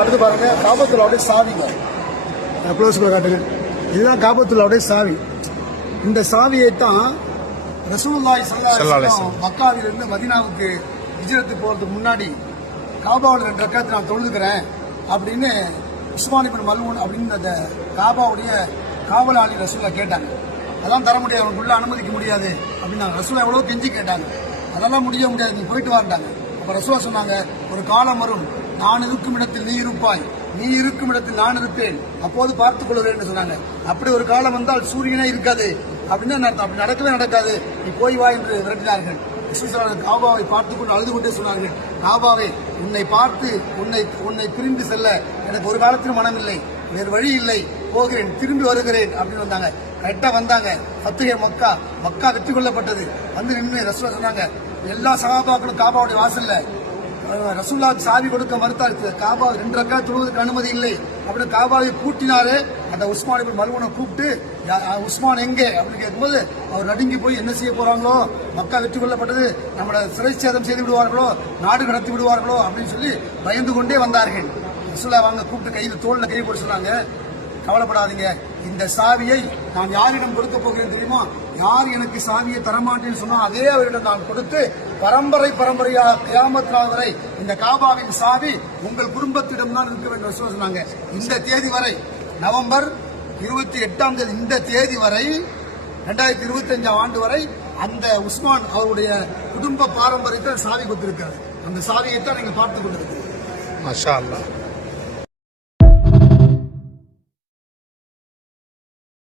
அடுத்து பாருங்க காபத்துல்லாவுடைய சாவிங்க க்ளோஸ் காட்டுங்க. இதுதான் காபத்துல்லாவுடைய சாவி. இந்த சாவியை தான் ரசூலுல்லாஹி ஸல்லல்லாஹு அலைஹி வஸல்லம் மக்காவிலிருந்து மதீனாவுக்கு ஹிஜ்ரத்து போறதுக்கு முன்னாடி காபாவில் 2 ரக்காத் நான் தொழுதுக்கிறேன் அப்படின்னு உஸ்மான் இப்னு மல்ஊன் அப்படின்னு அந்த காபாவுடைய காவலாளி ரசூலா கேட்டாங்க. அதெல்லாம் தர முடியாது, அவனுக்குள்ள அனுமதிக்க முடியாது அப்படின்னு ரசூலா எவ்வளவு கெஞ்சி கேட்டாங்க. அதெல்லாம் முடியாது, நீ போயிட்டு வரட்டாங்க. அப்ப ரசூலா சொன்னாங்க, ஒரு காலம் வரும், நான் இருக்கும் இடத்தில் நீ இருப்பாய், நீ இருக்கும் இடத்தில் நான் இருப்பேன், அப்போது பார்த்துக் கொள்கிறேன் சொன்னாங்க. அப்படி ஒரு காலம் வந்தால் சூரியனே இருக்காது அப்படின்னு அப்படி நடக்கவே நடக்காது, நீ போய் வா என்று விரட்டினார்கள். காபாவை பார்த்துக் கொண்டு அழுது கொண்டே சொன்னார்கள், காபாவை உன்னை பார்த்து உன்னை பிரிந்து செல்ல எனக்கு ஒரு காலத்திலும் மனமில்லை, வேறு வழி இல்லை, போகிறேன், திரும்பி வருகிறேன் அப்படின்னு வந்தாங்க. கரெக்டா வந்தாங்க. பத்துகை மக்கா வெற்றி கொள்ளப்பட்டது. வந்து நின்று ரசூலா சொன்னாங்க, எல்லா சகாபாக்களும் காபாவுடைய வாசல்ல ரசூலுல்லாஹ்வுக்கு சாவி கொடுக்க மறுத்தார். காபா 2 ரக்காத் தொழுவதற்கு அனுமதி இல்லை அப்படின்னு காபாவை பூட்டினாரு. அந்த உஸ்மான் இப்னு மல்ஊனை கூப்பிட்டு, உஸ்மான் எங்கே அப்படின்னு கேட்கும்போது அவர் நடுங்கி போய் என்ன செய்ய போறாங்களோ, மக்கா வெற்றி கொள்ளப்பட்டது, நம்மளை சிறை சேதம் செய்து விடுவார்களோ, நாடு கடத்தி விடுவார்களோ அப்படின்னு சொல்லி பயந்து கொண்டே வந்தார்கள். ரசூலுல்லாஹ் வாங்க கூப்பிட்டு கையில் தோல்ல கை போட்டு சொன்னாங்க, கவலைப்படாதீங்க, இந்த சாவியை நான் யாரிடம் கொடுக்க போகிறேன் தெரியுமா? யார் எனக்கு சாவியை தரமாட்டேன்னு சொன்னா அதே அவரிடம் நான் கொடுத்து பரம்பரையாக கியாமத் நாள் வரை இந்த காபாவின் சாவி உங்கள் குடும்பத்திடம் தான் இருக்க வேண்டும் சொன்னாங்க. இந்த தேதி வரை, நவம்பர் 28ஆம் தேதி, இந்த தேதி வரை 2025ஆம் ஆண்டு வரை அந்த உஸ்மான் அவருடைய குடும்ப பாரம்பரியத்தை சாவி கொடுத்திருக்காரு. அந்த சாவியை தான் நீங்க பார்த்துக் கொண்டிருக்கிறீங்க. மாஷா அல்லாஹ்.